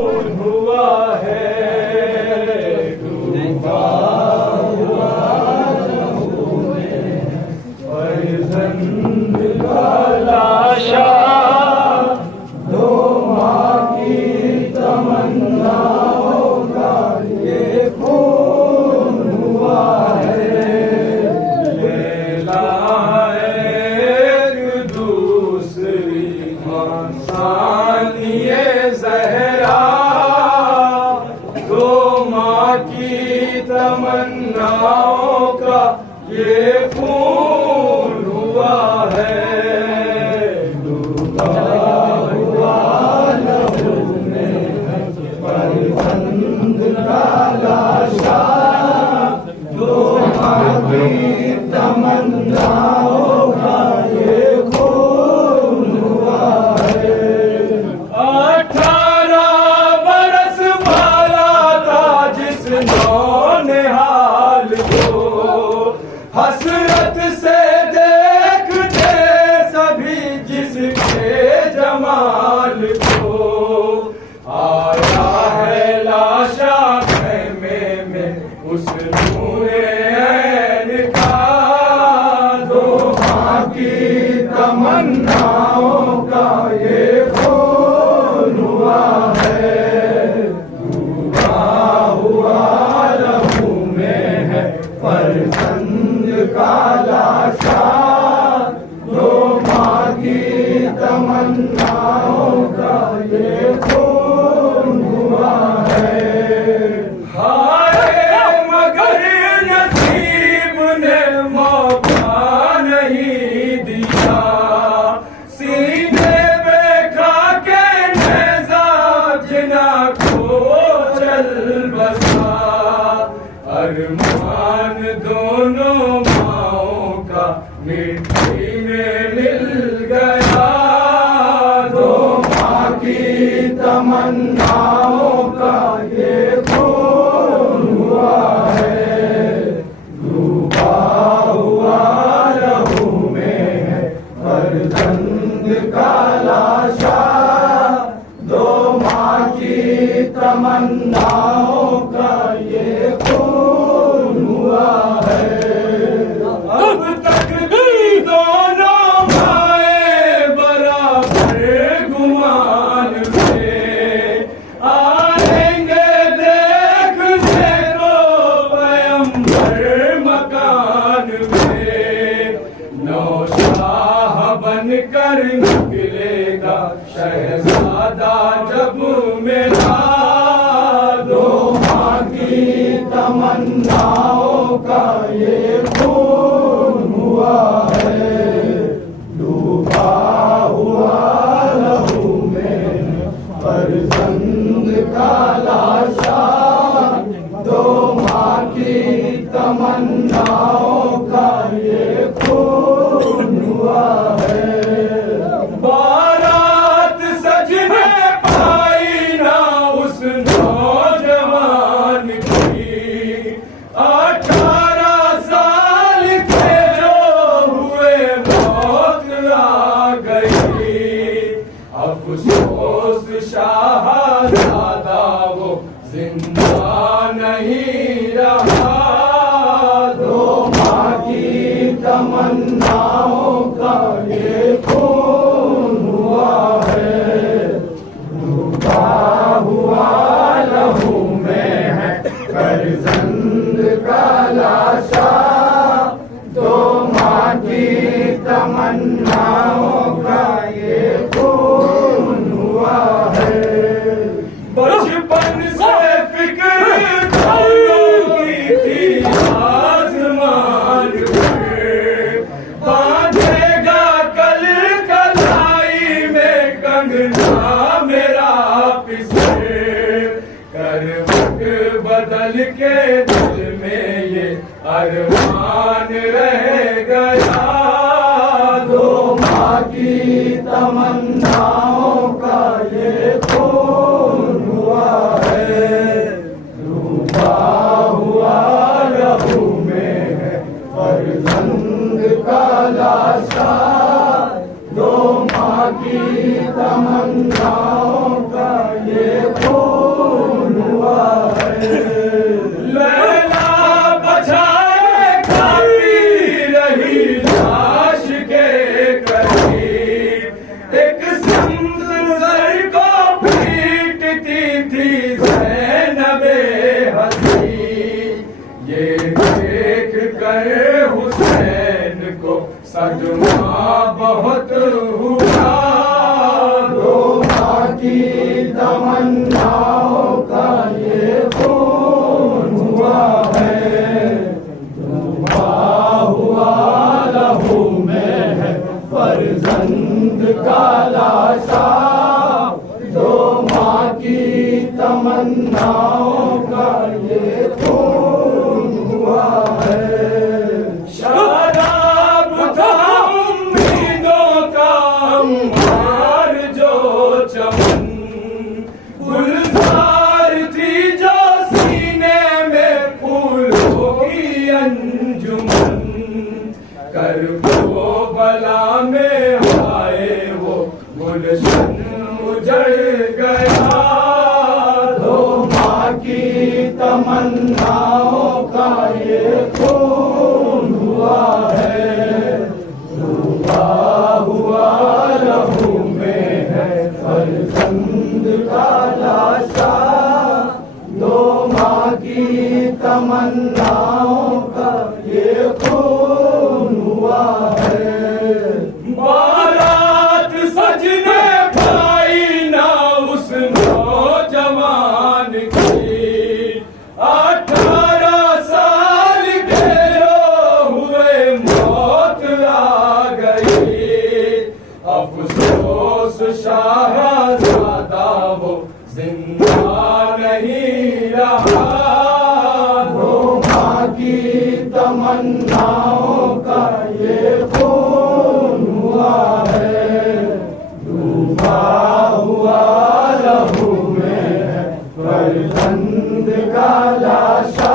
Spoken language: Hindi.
खून हुआ है, डूबा हुआ लहू में फर्जंद का लाशा, दो माँ की तमन्नाओं का ये खून हुआ है। लैला एक दूसरी सानिए ज़हरा, दो माँ की तमन्नाओं का ये खून हुआ है। डूबा हुआ लहू में फर्जंद का लाशा, दो माँ की तमन्नाओं का ये खून हुआ है। 18 बरस वाला था जिस नौनिहाल को, हसरत से देखते सभी जिसके जमाल को। आया है लाशा ख़ैमे में उस नूरे ऐन का, दो माँ की तमन्नाओं का ये खून हुआ है। डूबा हुआ लहू में है फर्जंद का लाशा, दो माँ की तमन्नाओं का ये खून हुआ है। हाय मगर नसीब ने मौका नहीं दिया, सीने पे खाके नेज़ा जिना को चल बसा। अरमान दोनों माँओं का मिट्टी में मिल गया, दो माँ की तमन्नाओं का ये खून हुआ है। डूबा हुआ लहू में है फर्जंद का लाशा, दो माँ की तमन्नाओं का ये खून हुआ है। अब तक भी दोनों माए बराबर गुमान में, आएंगे देखने को पैगंबर मकान में। नौशाह बनकर निकलेगा शहजादा जब मेरा, दो माँ की तमन्नाओं का ये खून हुआ है। डूबा हुआ लहू में फर्जंद का लाशा, दो माँ की तमन्नाओं का ये खून हुआ है। बारात सजने पाई ना उस नौजवान की, 18 साल के जो हुए मौत आ गई। अफसोस शाहज़ादा वो जिंदा नहीं रहा, दो माँ की तमन्नाओं का ये खून हुआ है। डूबा हुआ लहू में है फर्जंद का लाशा, दो माँ की तमन्नाओं का ये खून हुआ है। बचपन से फिक्र दोनों की थी आसमान पर, बांधेगा कल कलाई में कंगना मेरा पिसे। करवट बदल के दिल में ये अरमान रह गया, दो माँ की तमन्नाओं का ये खून हुआ है। डूबा हुआ लहू में है फर्जंद का लाशा, दो माँ की तमन्नाओं का ये खून तमन्नाओं का ये खून हुआ है। डूबा हुआ लहू में है फर्जंद का लाशा, जो माँ की तमन्नाओं का ये खून हुआ है। शराब था उम्मीदों का अंबार जो चमन, गुलजार थी जो सीने में फूलों की अंजुमन। करबो बला में आए वो गुलशन उजड़ गया, दो माँ की तमन्नाओं का ये खून हुआ है। डूबा हुआ लहू में है फर्जंद का लाशा, दो माँ की तमन्नाओं का ये खून हुआ है। बारात सजने भाई ना उस नौजवान की, 18 साल के जो हुए मौत आ गई। अफसोस शाहज़ादा वो जिंदा नहीं रहा, दो माँ की तमन्नाओं का ये खून हुआ है। डूबा हुआ लहू में है फर्जंद का लाशा,